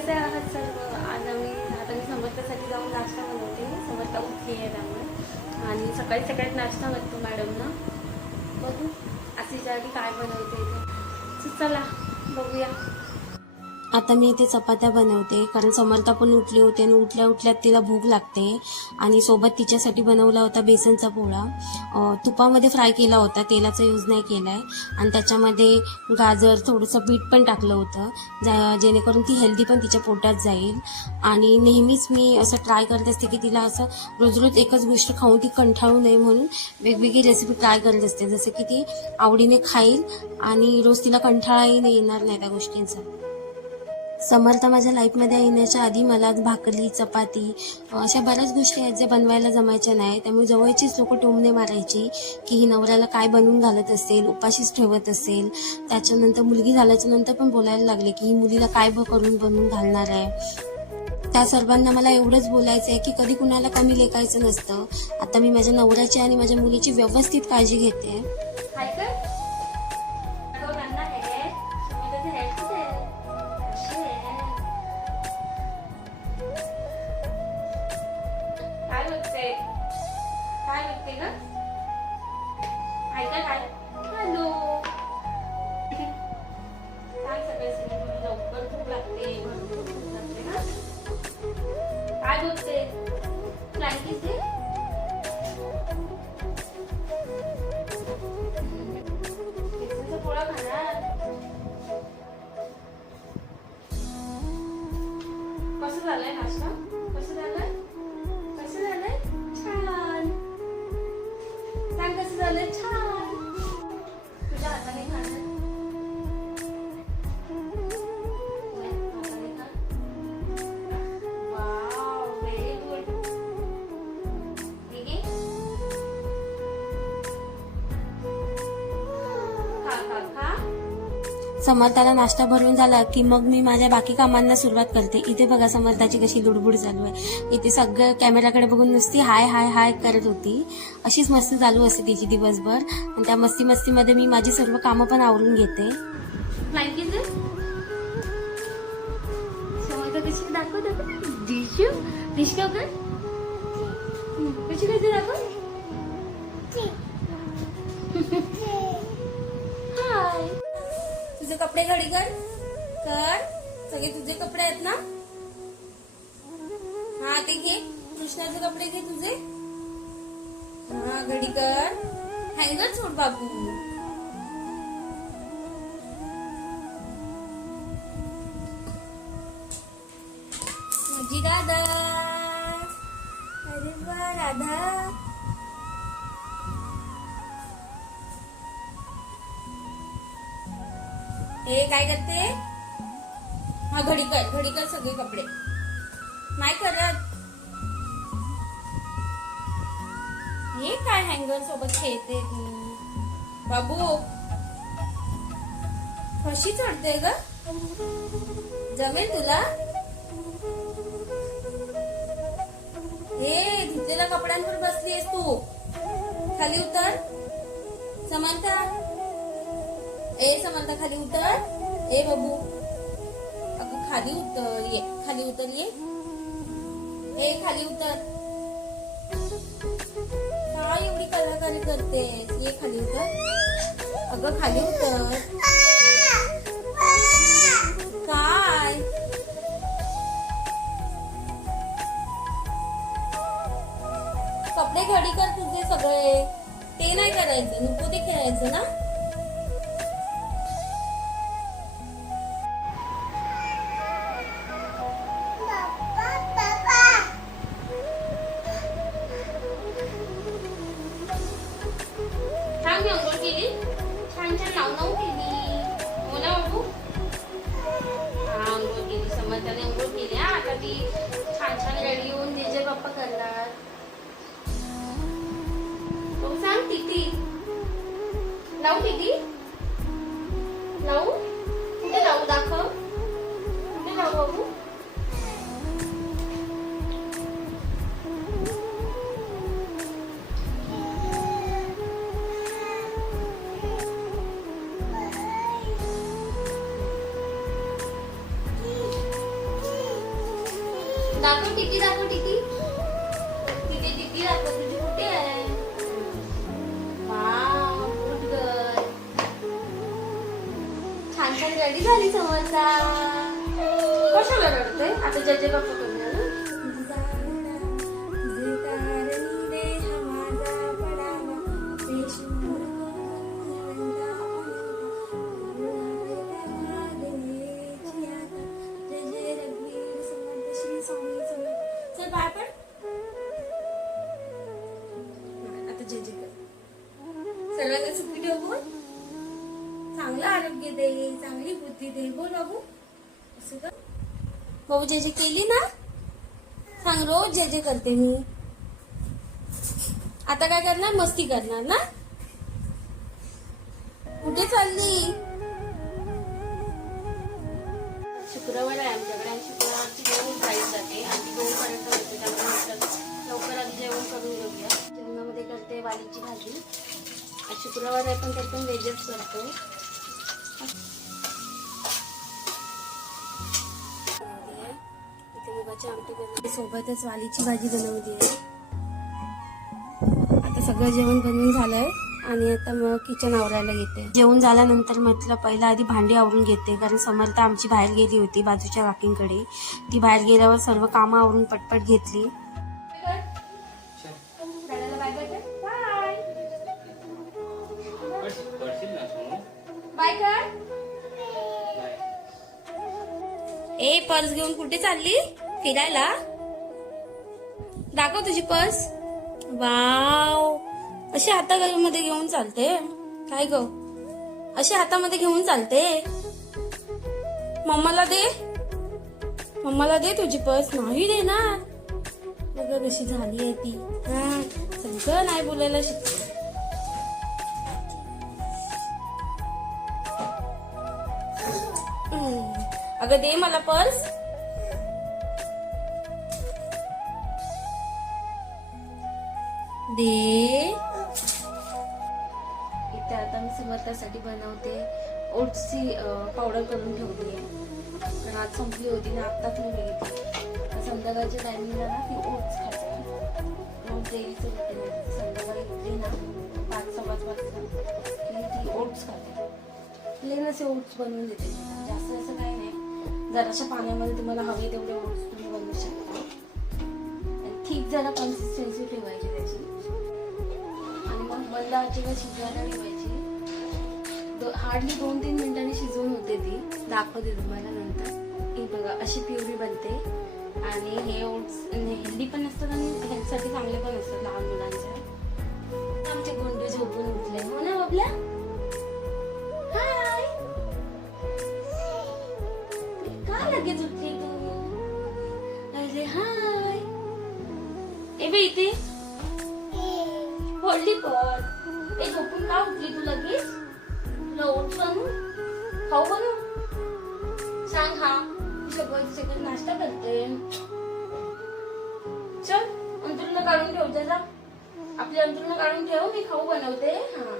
कसे आहात सर्व? आज आता मी समर्थासाठी जाऊन नाश्ता बनवते. समर्था उठली आहे त्यामुळे, आणि सकाळी सकाळी नाश्ता करतो मॅडमना. बघू अशी जागी काय बनवते ते. चला बघूया. आता मी इथे चपात्या बनवते, कारण समर्था पण उठली होती आणि उठल्या उठल्यात तिला भूक लागते. आणि सोबत तिच्यासाठी बनवला होता बेसनचा पोळा. तुपामध्ये फ्राय केला होता, तेलाचा यूज नाही केलाय. आणि त्याच्यामध्ये गाजर, थोडंसं बीट पण टाकलं होतं, जेणेकरून ती हेल्दी पण तिच्या पोटात जाईल. आणि नेहमीच मी असं ट्राय करत असते की तिला असं रोज रोज एकच गोष्ट खाऊन ती कंटाळू नये, म्हणून वेगवेगळी रेसिपी ट्राय करत असते, जसं की ती आवडीने खाईल आणि रोज तिला कंटाळाही येणार नाही त्या गोष्टींचा. समर्थ माझ्या लाईफमध्ये येण्याच्या आधी मला भाकरी, चपाती अशा बऱ्याच गोष्टी आहेत ज्या बनवायला जमायच्या नाही. त्यामुळे जवळचीच लोक टोमणे मारायची की ही नवऱ्याला काय बनवून घालत असेल, उपाशीच ठेवत असेल. त्याच्यानंतर मुलगी झाल्याच्या नंतर पण बोलायला लागले की ही मुलीला काय करून बनवून घालणार आहे. त्या सर्वांना मला एवढंच बोलायचं आहे की कधी कुणाला कमी लेखायचं नसतं. आता मी माझ्या नवऱ्याची आणि माझ्या मुलीची व्यवस्थित काळजी घेते. काय बघते ग? ऐका काय? हॅलो. काय सगळे लवकर भूक लागते, भरपूर भूक लागते ना. काय बघते? फ्लँकीज दे. बेसनचा पोळा खाणार. कसं झालंय नाश्ता? कसं झालंय? कसं झालंय? छान. सांग कसं झालंय? छान. तुझ्या हाताने खाणार. हाताने खा. Wow, very good. ठीक आहे. खा खा खा. समर्थाला नाश्ता भरून झाला की मग मी माझ्या बाकी कामांना सुरुवात करते. इथे बघा समर्थाची कशी लुडबुड चालू आहे. इथे सगळं कॅमेराकडे बघून नुसती हाय हाय हाय करत होती. अशीच मस्ती चालू असते तिची दिवसभर, आणि त्या मस्तीमध्ये मी माझी सर्व कामं पण आवरून घेते. फ्लँकीज दे. समर्था कशी दाखव दाखव. डिश का कर. कशी करते दाखव. हाय. तुझे कपडे घडी कर. सगळे तुझे कपडे आहेत ना. हा ते घे. कृष्णाचे कपडे घे तुझे. हा घडी कर. हँगर सोड बाबू. माझी राधा. अरे वा राधा. हे काय करते? हा घडी कर सगळे कपडे. नाही करत. हे काय हँगर सोबत खेळते तू बाबू? कशी चढते ग? जमेल तुला? हे धुतलेल्या कपड्यांवर बसलीस तू. खाली उतर. समर्था. समर्था खाली उतर. बाबू अगं खाली उतर. ये खाली उतर. ये खाली उतर. काय एवढी कलाकारी करते? ये खाली उतर. अगं खाली उतर. काय कपडे घडी कर तुझे सगळे. ते नाही करायचं. नको ते खेळायचं ना. छान अंघोळ केली. छान नाव केली. हो ना बाबू. हा अंघोळ केली. समर्थाने अंघोळ केली. आता ती छान रेडी होऊन तिचे पप्पा करणार. तो सांग तिथी. लावू तिथी. लावू. कुठे लावू दाखव. कुठे लावू बाबू. दाखव टिटी, दाखव टिटी. तिथे टिटी दाखव, तुझी कुठे आहे? Wow, good girl. छान छान रेडी झाली समोरचा. कशाला रडते? आता जजे बाप्पा करणार ना. चल बाय पण. आता जय जय कर. सर्वांना सुखी ठेव बोल. चांगलं आरोग्य दे, चांगली बुद्धी दे. बोल बाबू. असं कर. बाबू जय जय केली ना? सांग रोज जय जय करते मी. आता काय करणार? मस्ती करणार ना? कुठे चालली? शुक्रवार आहे आमच्याकडे आणि शुक्रवारची जेवण प्राईस जाते आणि 2 पर्यंत होते. त्यामुळे म्हटलं लवकर आधी जेवण करून घेऊया. जेवणामध्ये करते वालीची भाजी. आज शुक्रवार आहे पण त्यातून व्हेजच करतो. इथे मुगाची आमटी बनवली, सोबतच वालीची भाजी बनवली आहे. आता सगळं जेवण बनवून झालंय आणि आता मग किचन आवरायला येते. जेवण झाल्यानंतर म्हटलं पहिला आधी भांडी आवरून घेते, कारण समर्था आमची बाहेर गेली होती बाजूच्या काकींकडे. ती बाहेर गेल्यावर सर्व कामं आवरून पटपट घेतली. बाय कर. ए पर्स घेऊन कुठे चालली? फिरायला? दाखव तुझी पर्स. वाव, अशी हातामध्ये घेऊन चालते काय ग? अशी हातामध्ये घेऊन चालते. मम्माला दे, मम्माला दे तुझी पर्स. नाही देणार. बघ कशी झाली आहे ती. हा, सगळं नाही बोलायला शिकते. अगं दे मला पर्स. दे. इथे आता मी समर्थासाठी बनवते ओट्सची पावडर करून ठेवली आहे, कारण आज संपली होती ना. आत्ताच मी बघितली. संध्याकाळच्या टायमिंगला ना ती ओट्स खाते. मग डेलीचं रुटीन आहे. संध्याकाळी उठली ना 5-5:15 वाजता की ती ओट्स खाते. प्लेन असे ओट्स बनवून देते. जास्त असं काही नाही. जराशा पाण्यामध्ये तुम्हाला हवे तेवढे ओट्स तुम्ही बनवू शकता. आणि ठीक जरा कन्सिस्टन्सी ठेवायची त्याची. आणि मग बंद आचेवर शिजवायला ठेवायची. हार्डली 2-3 मिनिटांनी शिजवून होते ती. दाखवते तुम्हाला नंतर. ही बघा अशी प्युरी बनते. आणि हे ओट्स हेल्दी पण असतात आणि हेल्थसाठी चांगले पण असतात लहान मुलांच्या. आमचे गोंडे झोपून उठले हो ना बाबल्या. हाय, का लगेच उठली तू? अरे हाय. ए बाई इथे होल्डी कर. ए झोपून का उठली तू लगेच? तुला ओट्स बनवू खाऊ बनवू सांग. हा सगळं नाश्ता करते. चल अंथरुण काढून ठेव जरा. आपली अंथरुण काढून ठेव, मी खाऊ बनवते. हा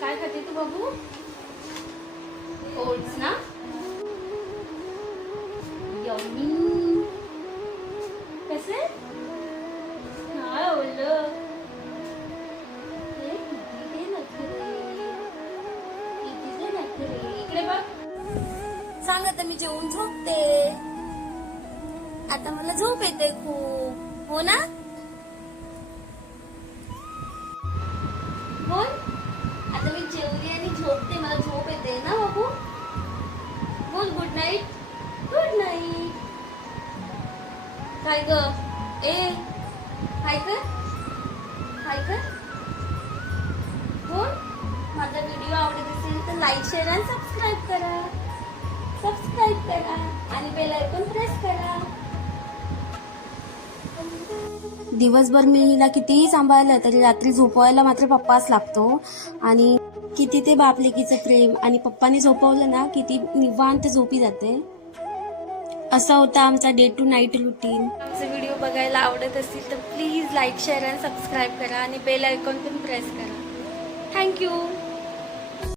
काय खाते तू बाबू? ओट्स ना. यम्मी. कसे नाही ओलं. इकडे बघ. सांग आता मी जेवून झोपते. आता मला झोप येते खूप. हो ना? बोल. आता मी जेवली आणि झोपते. मला झोप येते ना बाबू. बोल गुड नाईट. Good night. काय ग? ए हाय कर. हाय कर. बोल. माझा व्हिडिओ आवडत असेल तर लाईक शेअर आणि सबस्क्राईब करा. सबस्क्राईब करा आणि बेल आयकॉन प्रेस करा. दिवसभर मी हिला कितीही सांभाळलं तरी रात्री झोपवायला मात्र पप्पाच लागतो. आणि किती ते बापलेकीचं प्रेम. आणि पप्पाने झोपवलं ना किती निवांत झोपी जाते. असा होता आमचा डे टू नाईट रुटीन. आमचे व्हिडिओ बघायला आवडत असतील तर प्लीज लाईक शेअर आणि सबस्क्राईब करा आणि बेल आयकॉन पण प्रेस करा. थँक्यू.